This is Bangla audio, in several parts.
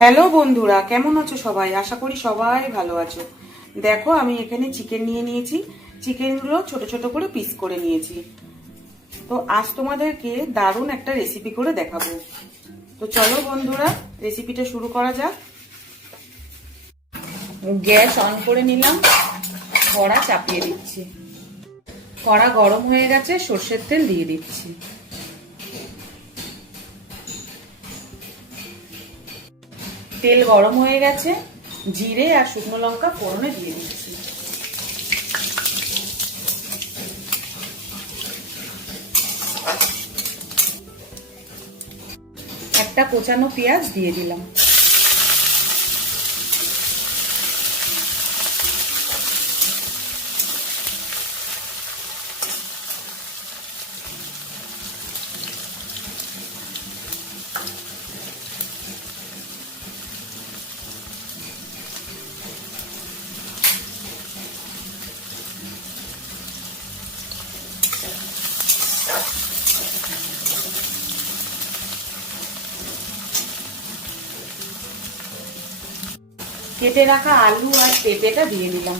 হ্যালো বন্ধুরা, কেমন আছো সবাই? আশা করি সবাই ভালো আছো। দেখো, আমি এখানে চিকেন নিয়ে নিয়েছি। চিকেনগুলো ছোট ছোট করে পিস করে নিয়েছি। তো আজ তোমাদেরকে দারুণ একটা রেসিপি করে দেখাবো। তো চলো বন্ধুরা, রেসিপিটা শুরু করা যাক। গ্যাস অন করে নিলাম, কড়া চাপিয়ে দিচ্ছি। কড়া গরম হয়ে গেছে, সর্ষের তেল দিয়ে দিচ্ছি। তেল গরম হয়ে গেছে, জিরে আর শুকনো লঙ্কা ফোড়নে দিয়ে দিচ্ছি। একটা কোচানো পেঁয়াজ দিয়ে দিলাম। কেটে রাখা আলু আর পেঁপেটা দিয়ে দিলাম।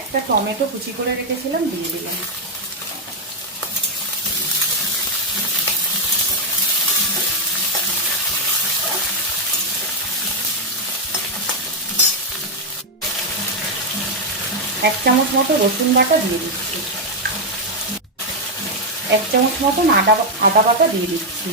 একটা টমেটো কুচি করে রেখেছিলাম, দিয়ে দিলাম। এক চামচ মতো রসুন বাটা দিয়ে দিচ্ছি। এক চামচ মতন আদা বাটা দিয়ে দিচ্ছি।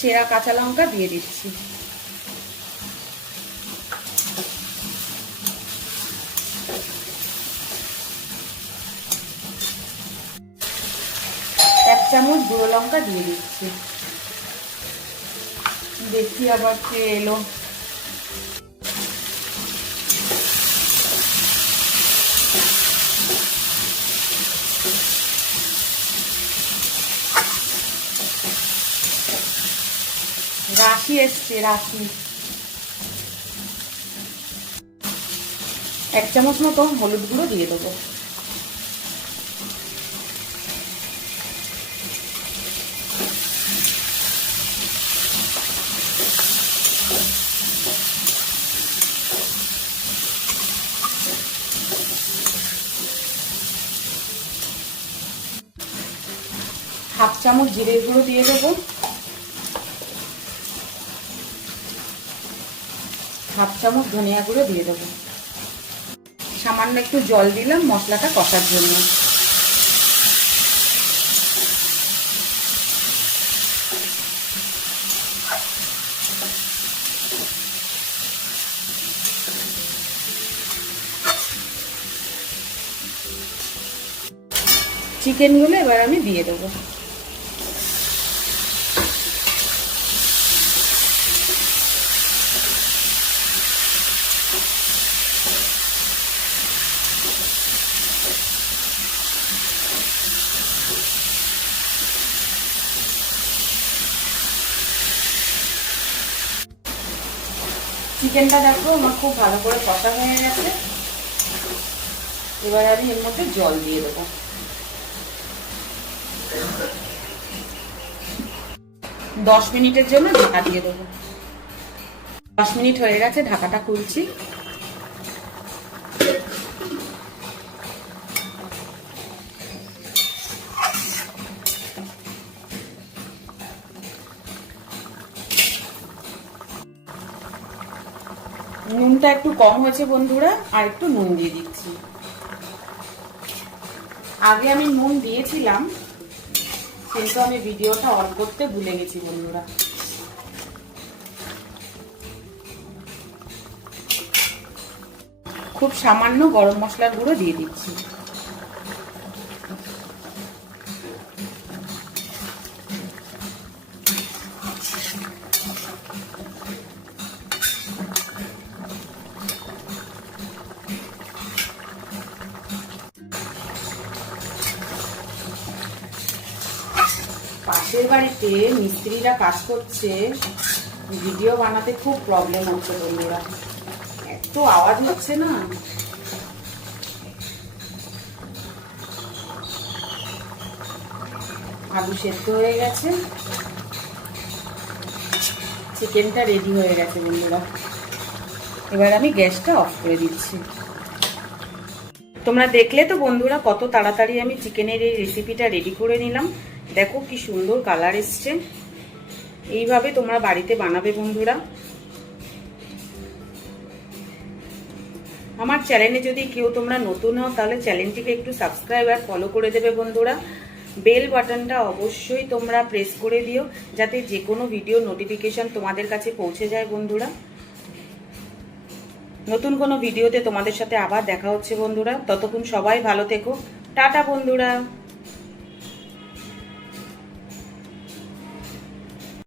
চেরা কাঁচা লঙ্কা দিয়ে দিচ্ছি। এক চামচ গুঁড়ো লঙ্কা দিয়ে দিচ্ছি। দেখি আবার কে এলো। রাশি এসছে, রাশি। এক চামচ মতো হলুদ গুঁড়ো দিয়ে দেবো। হাফ চামচ জিরের গুঁড়ো দিয়ে দেবো। হাফ চামচ ধনিয়া গুঁড়ো দিয়ে দেবো। সামান্য একটু জল দিলাম মশলাটা কষার জন্য। চিকেনগুলো এবার আমি দিয়ে দেবো। চিকেনটা দেখো আমার খুব ভালো করে কষা হয়ে গেছে। এবার আমি এর মধ্যে জল দিয়ে দেবো। 10 মিনিটের জন্য ঢাকা দিয়ে দেবো। 10 মিনিট হয়ে গেছে, ঢাকাটা খুলছি। নুনটা একটু কম হয়েছে বন্ধুরা, আর একটু নুন দিয়ে দিচ্ছি। আগে আমি নুন দিয়েছিলাম, কিন্তু আমি ভিডিওটা অন করতে ভুলে গেছি বন্ধুরা। খুব সামান্য গরম মশলার গুঁড়ো দিয়ে দিচ্ছি। পাশের বাড়িতে মিস্ত্রিরা কাজ করছে, ভিডিও বানাতে খুব প্রবলেম হচ্ছে বন্ধুরা, এত আওয়াজ হচ্ছে না। আলু সেদ্ধ হয়ে গেছে, চিকেনটা রেডি হয়ে গেছে বন্ধুরা। এবার আমি গ্যাসটা অফ করে দিচ্ছি। তোমরা দেখলে তো বন্ধুরা কত তাড়াতাড়ি আমি চিকেনের এই রেসিপিটা রেডি করে নিলাম। দেখো কি সুন্দর কালার এসছে। এইভাবে তোমরা বাড়িতে বানাবে বন্ধুরা। আমার চ্যানেলে যদি কেউ তোমরা নতুন হও তাহলে চ্যানেলটিকে একটু সাবস্ক্রাইব আর ফলো করে দেবে বন্ধুরা। বেল বাটনটা অবশ্যই তোমরা প্রেস করে দিও, যাতে যে কোনো ভিডিও নোটিফিকেশন তোমাদের কাছে পৌঁছে যায় বন্ধুরা। নতুন কোনো ভিডিওতে তোমাদের সাথে আবার দেখা হচ্ছে বন্ধুরা। ততক্ষণ সবাই ভালো থেকো। টাটা বন্ধুরা।